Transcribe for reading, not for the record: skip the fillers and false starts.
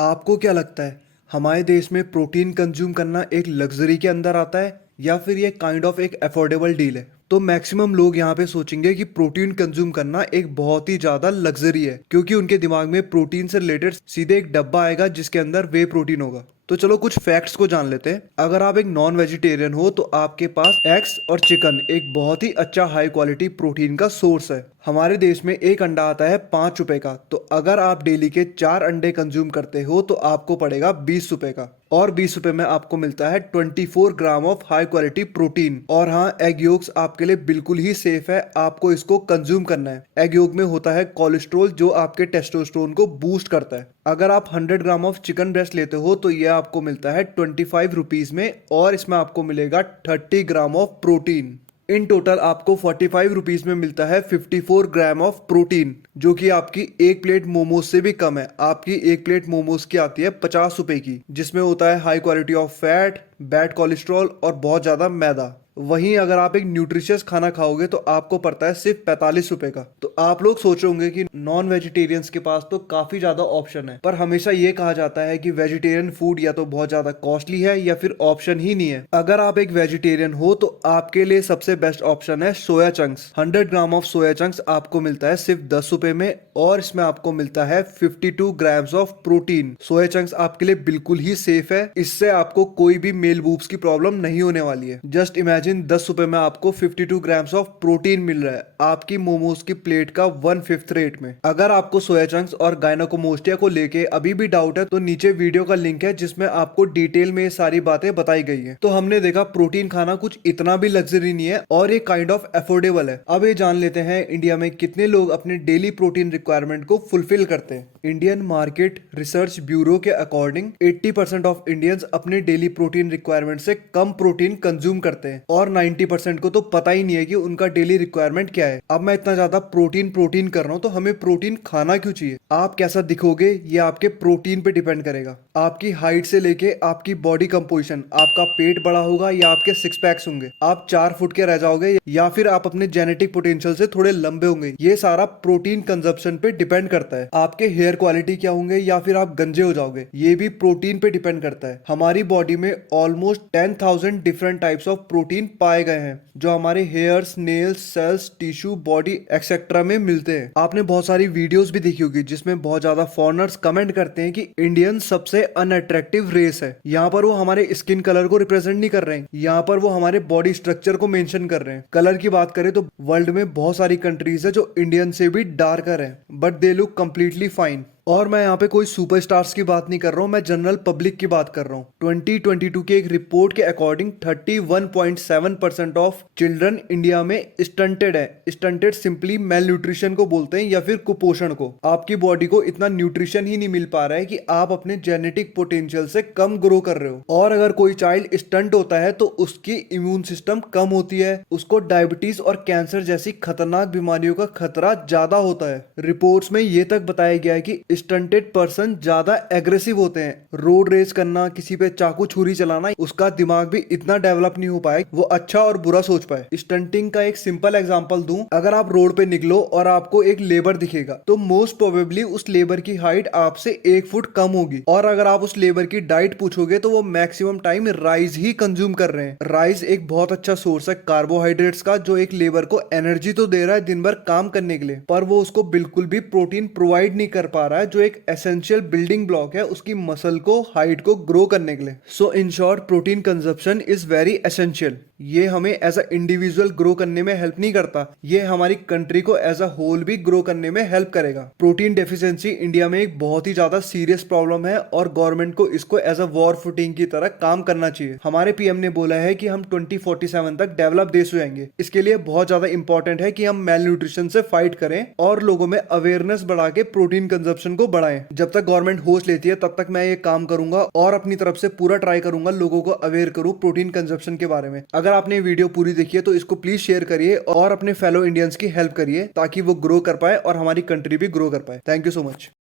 आपको क्या लगता है, हमारे देश में प्रोटीन कंज्यूम करना एक लग्जरी के अंदर आता है या फिर ये काइंड ऑफ एक अफोर्डेबल डील है? तो मैक्सिमम लोग यहाँ पे सोचेंगे कि प्रोटीन कंज्यूम करना एक बहुत ही ज्यादा लग्जरी है, क्योंकि उनके दिमाग में प्रोटीन से रिलेटेड सीधे एक डब्बा आएगा जिसके अंदर वे प्रोटीन होगा। तो चलो कुछ फैक्ट्स को जान लेते हैं। अगर आप एक नॉन वेजिटेरियन हो तो आपके पास एग्स और चिकन एक बहुत ही अच्छा हाई क्वालिटी प्रोटीन का सोर्स है। हमारे देश में एक अंडा आता है 5 रुपए का, तो अगर आप डेली के 4 अंडे कंज्यूम करते हो तो आपको पड़ेगा 20 रुपए का, और 20 रुपए में आपको मिलता है 24 gram of high quality protein. और हाँ, एग योग्स आपके लिए बिल्कुल ही सेफ है, आपको इसको कंज्यूम करना है। एग योग में होता है कोलेस्ट्रॉल जो आपके टेस्टोस्टेरोन को बूस्ट करता है। अगर आप 100 ग्राम ऑफ चिकन ब्रेस्ट लेते हो तो यह आपको मिलता है 25 रुपीज में, और इसमें आपको मिलेगा 30 gram of protein. In total आपको 45 रुपीज में मिलता है 54 ग्राम ऑफ प्रोटीन, जो कि आपकी एक प्लेट मोमोज से भी कम है। आपकी एक प्लेट मोमोज की आती है 50 रुपए की, जिसमें होता है high quality of fat, bad cholesterol और बहुत ज्यादा मैदा। वहीं अगर आप एक न्यूट्रिशियस खाना खाओगे तो आपको पड़ता है सिर्फ 45 रुपए का। तो आप लोग सोच रहे होंगे कि नॉन वेजिटेरियंस के पास तो काफी ज्यादा ऑप्शन है, पर हमेशा ये कहा जाता है कि वेजिटेरियन फूड या तो बहुत ज्यादा कॉस्टली है या फिर ऑप्शन ही नहीं है। अगर आप एक वेजिटेरियन हो तो आपके लिए सबसे बेस्ट ऑप्शन है soya chunks. 100 gram of soya chunks आपको मिलता है सिर्फ 10 रुपए में, और इसमें आपको मिलता है 52 grams of protein. Soya chunks आपके लिए बिल्कुल ही सेफ है, इससे आपको कोई भी मेल बूब्स की प्रॉब्लम नहीं होने वाली है। जस्ट इमेजिन 10 रुपए में आपको 52 ग्राम्स ऑफ प्रोटीन मिल रहा है, आपकी मोमोज की प्लेट का 1/5 रेट में। अगर आपको सोया चंक्स और गायनेकोमास्टिया को लेके अभी भी डाउट है तो नीचे वीडियो का लिंक है जिसमें आपको डिटेल में ये सारी बातें बताई गई है। तो हमने देखा प्रोटीन खाना कुछ इतना भी लग्जरी नहीं है और ये काइंड ऑफ अफोर्डेबल है। अब ये जान लेते हैं इंडिया में कितने लोग अपने डेली प्रोटीन रिक्वायरमेंट को फुलफिल करते हैं। इंडियन मार्केट रिसर्च ब्यूरो के अकॉर्डिंग 80% ऑफ इंडियंस अपने डेली प्रोटीन रिक्वायरमेंट से कम प्रोटीन कंज्यूम करते हैं, और 90% को तो पता ही नहीं है कि उनका डेली रिक्वायरमेंट क्या है। अब मैं इतना ज्यादा प्रोटीन प्रोटीन कर रहा हूँ तो हमें प्रोटीन खाना क्यों चाहिए? आप कैसा दिखोगे ये आपके प्रोटीन पे डिपेंड करेगा। आपकी हाइट से लेके आपकी बॉडी कंपोजिशन, आपका पेट बड़ा होगा या आपके 6 पैक्स होंगे, आप 4 फुट के रह जाओगे या फिर आप अपने जेनेटिक पोटेंशियल से थोड़े लंबे होंगे, ये सारा प्रोटीन कंजप्शन पे डिपेंड करता है। आपके हेयर क्वालिटी क्या होंगे या फिर आप गंजे हो जाओगे, ये भी प्रोटीन पे डिपेंड करता है। हमारी बॉडी में almost 10,000 different types of protein पाए गए हैं जो हमारे hairs, nails, cells, tissue, body etcetera में मिलते हैं। आपने बहुत सारी वीडियोस भी देखी होगी जिसमें बहुत ज्यादा फॉरेनर्स कमेंट करते हैं कि इंडियन सबसे अनअट्रैक्टिव रेस है। यहाँ पर वो हमारे स्किन कलर को रिप्रेजेंट नहीं कर रहे हैं, यहाँ पर वो हमारे बॉडी स्ट्रक्चर को मेंशन कर रहे हैं। कलर की बात करें तो वर्ल्ड में बहुत सारी कंट्रीज है जो इंडियन से भी डार्कर है, but they look completely fine. और मैं यहाँ पे कोई सुपरस्टार्स की बात नहीं कर रहा हूँ, मैं जनरल पब्लिक की बात कर रहा हूँ। 2022 के एक रिपोर्ट के अकॉर्डिंग 31.7% ऑफ चिल्ड्रन इंडिया में स्टंटेड है। स्टंटेड सिंपली मेल न्यूट्रिशन को बोलते हैं या फिर कुपोषण को। आपकी बॉडी को इतना न्यूट्रिशन ही नहीं मिल पा रहा है कि आप अपने जेनेटिक पोटेंशियल से कम ग्रो कर रहे हो। और अगर कोई चाइल्ड स्टंट होता है तो उसकी इम्यून सिस्टम कम होती है, उसको डायबिटीज और कैंसर जैसी खतरनाक बीमारियों का खतरा ज्यादा होता है। रिपोर्ट्स में ये तक बताया गया है कि स्टंटेड पर्सन ज्यादा एग्रेसिव होते हैं। रोड रेस करना, किसी पे चाकू छुरी चलाना, उसका दिमाग भी इतना डेवलप नहीं हो पाए वो अच्छा और बुरा सोच पाए। स्टंटिंग का एक सिंपल एग्जांपल दूं, अगर आप रोड पे निकलो और आपको एक लेबर दिखेगा तो मोस्ट प्रोबेबली उस लेबर की हाइट आपसे 1 फुट कम होगी, और अगर आप उस लेबर की डाइट पूछोगे तो वो मैक्सिमम टाइम राइस ही कंज्यूम कर रहे हैं। राइस एक बहुत अच्छा सोर्स है कार्बोहाइड्रेट्स का, जो एक लेबर को एनर्जी तो दे रहा है दिन भर काम करने के लिए, पर वो उसको बिल्कुल भी प्रोटीन प्रोवाइड नहीं कर पा रहा है, जो एक एसेंशियल बिल्डिंग ब्लॉक है उसकी मसल को, हाइट को ग्रो करने के लिए। So in short, protein consumption is very essential. ये हमें एज अ इंडिविजुअल ग्रो करने में हेल्प नहीं करता, ये हमारी कंट्री को एज अ होल भी ग्रो करने में हेल्प करेगा। प्रोटीन डेफिशिएंसी इंडिया में एक बहुत ही ज्यादा सीरियस प्रॉब्लम है और गवर्नमेंट को इसको एज अ वॉर फुटिंग की तरह काम करना चाहिए। हमारे पीएम ने बोला है कि हम 2047 तक डेवलप देश हो जाएंगे। इसके लिए बहुत ज्यादा इंपॉर्टेंट है कि हम मेल न्यूट्रिशन से फाइट करें और लोगों में अवेयरनेस बढ़ा के प्रोटीन कंजप्शन को बढ़ाएं। जब तक गवर्नमेंट होश लेती है तब तक मैं ये काम करूंगा और अपनी तरफ से पूरा ट्राई करूंगा लोगों को अवेयर करूं प्रोटीन कंजप्शन के बारे में। अगर आपने वीडियो पूरी देखी है तो इसको प्लीज शेयर करिए और अपने फेलो इंडियंस की हेल्प करिए ताकि वो ग्रो कर पाए और हमारी कंट्री भी ग्रो कर पाए। Thank you so much.